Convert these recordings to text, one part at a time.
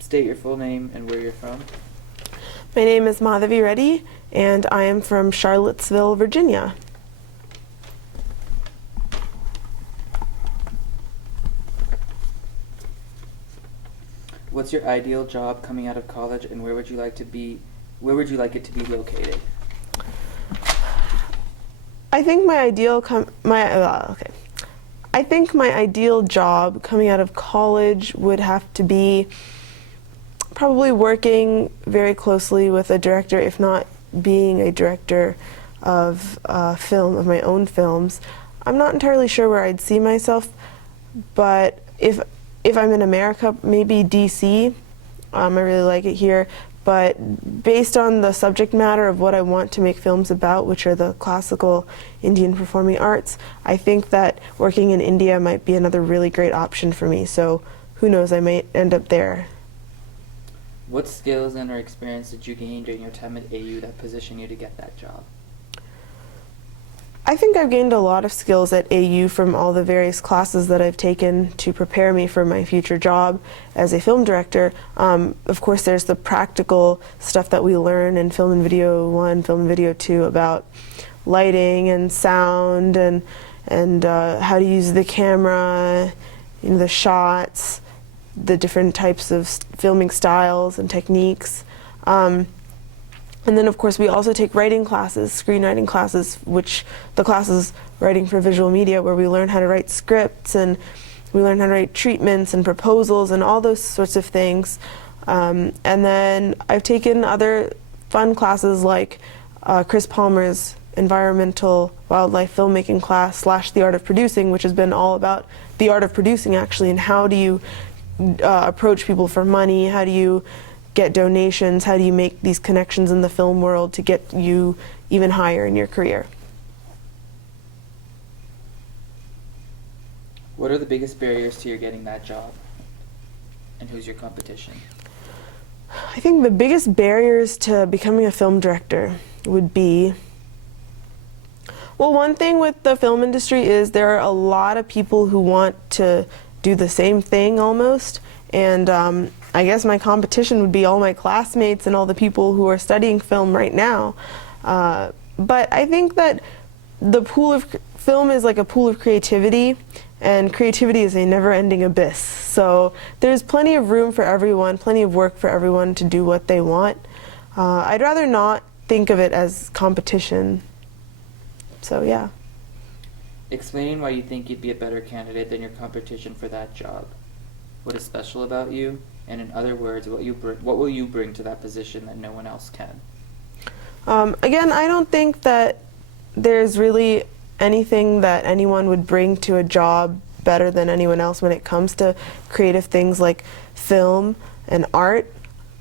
state your full name and where you're from. My name is Madhavi Reddy, and I am from Charlottesville, Virginia. What's your ideal job coming out of college, and where would you like to be? Where would you like it to be located? I think my ideal I think my ideal job coming out of college would have to be probably working very closely with a director, if not being a director of film, of my own films. I'm not entirely sure where I'd see myself, but if I'm in America, maybe DC. I really like it here, but based on the subject matter of what I want to make films about, which are the classical Indian performing arts, I think that working in India might be another really great option for me. So who knows, I might end up there. What skills and or experience did you gain during your time at AU that position you to get that job? I think I've gained a lot of skills at AU from all the various classes that I've taken to prepare me for my future job as a film director. Of course, there's the practical stuff that we learn in Film and Video 1, Film and Video 2 about lighting and sound and how to use the camera, the shots, the different types of filming styles and techniques. And then, of course, we also take writing classes, screenwriting classes, which the class is writing for visual media, where we learn how to write scripts and we learn how to write treatments and proposals and all those sorts of things. And then I've taken other fun classes like Chris Palmer's environmental wildlife filmmaking class / the art of producing, which has been all about the art of producing actually, and how do you approach people for money, how do you get donations, how do you make these connections in the film world to get you even higher in your career. What are the biggest barriers to your getting that job? And who's your competition? I think the biggest barriers to becoming a film director would be, well, one thing with the film industry is there are a lot of people who want to do the same thing almost, and I guess my competition would be all my classmates and all the people who are studying film right now. But I think that the pool of film is like a pool of creativity, and creativity is a never-ending abyss. So there's plenty of room for everyone, plenty of work for everyone to do what they want. I'd rather not think of it as competition. So yeah. Explaining why you think you'd be a better candidate than your competition for that job. What is special about you? And in other words, what will you bring to that position that no one else can? Again, I don't think that there's really anything that anyone would bring to a job better than anyone else when it comes to creative things like film and art.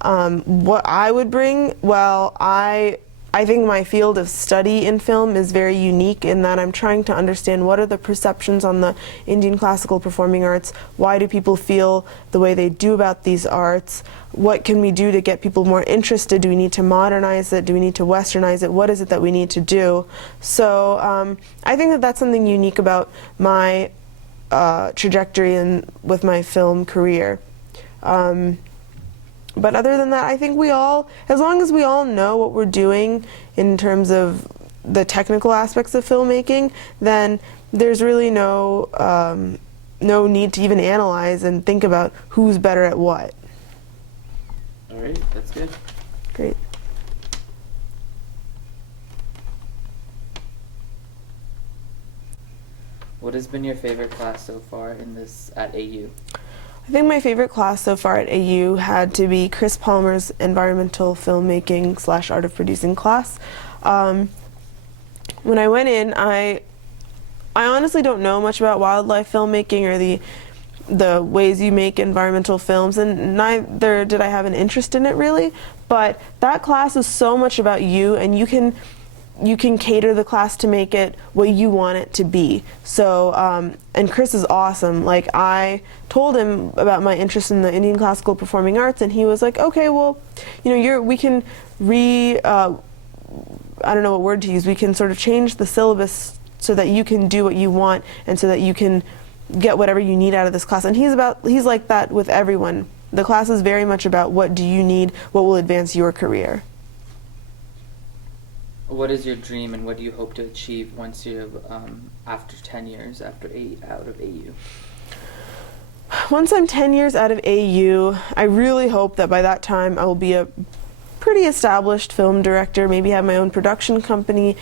What I would bring, well, I think my field of study in film is very unique in that I'm trying to understand what are the perceptions on the Indian classical performing arts, why do people feel the way they do about these arts, what can we do to get people more interested, do we need to modernize it, do we need to westernize it, what is it that we need to do. So I think that that's something unique about my trajectory and with my film career. But other than that, I think we all, as long as we all know what we're doing in terms of the technical aspects of filmmaking, then there's really no need to even analyze and think about who's better at what. All right, that's good. Great. What has been your favorite class so far at AU? I think my favorite class so far at AU had to be Chris Palmer's environmental filmmaking / art of producing class. When I went in, I honestly don't know much about wildlife filmmaking or the ways you make environmental films, and neither did I have an interest in it really, but that class is so much about you, and you can cater the class to make it what you want it to be. So, and Chris is awesome. Like, I told him about my interest in the Indian classical performing arts, and he was like, okay, well, we can I don't know what word to use, we can sort of change the syllabus so that you can do what you want and so that you can get whatever you need out of this class. And he's like that with everyone the class is very much about what do you need, what will advance your career. What is your dream, and what do you hope to achieve once you, after 10 years, out of AU? Once I'm 10 years out of AU, I really hope that by that time I will be a pretty established film director, maybe have my own production company,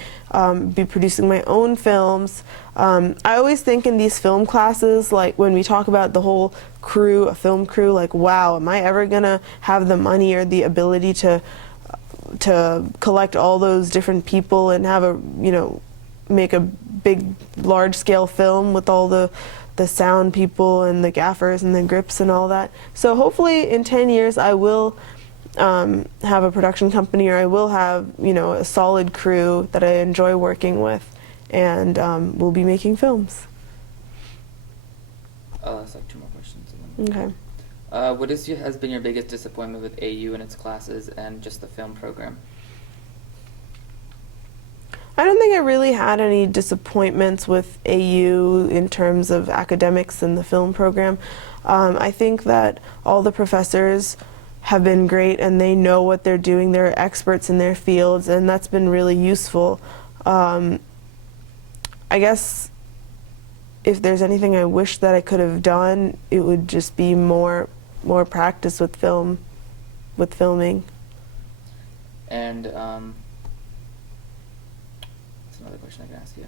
be producing my own films. I always think in these film classes, like when we talk about the whole crew, a film crew, like, wow, am I ever gonna have the money or the ability to collect all those different people and have make a big, large-scale film with all the sound people and the gaffers and the grips and all that. So hopefully in 10 years I will have a production company, or I will have a solid crew that I enjoy working with, and we'll be making films. That's like 2 more questions. Okay. What has been your biggest disappointment with AU and its classes and just the film program? I don't think I really had any disappointments with AU in terms of academics and the film program. I think that all the professors have been great, and they know what they're doing. They're experts in their fields, and that's been really useful. I guess if there's anything I wish that I could have done, it would just be more practice with filming. And that's another question I can ask you.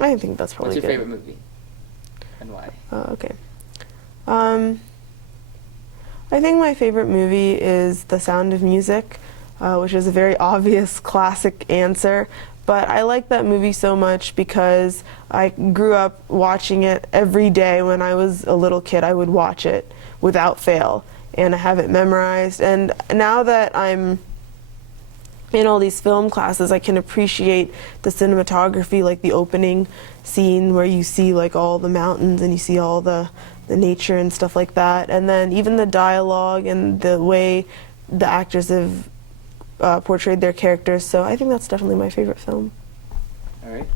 I think that's probably What's your good. favorite movie, and why? Okay. I think my favorite movie is The Sound of Music, which is a very obvious classic answer. But I like that movie so much because I grew up watching it every day. When I was a little kid, I would watch it without fail, and I have it memorized. And now that I'm in all these film classes, I can appreciate the cinematography, like the opening scene where you see like all the mountains and you see all the nature and stuff like that. And then even the dialogue and the way the actors have portrayed their characters. So I think that's definitely my favorite film. All right.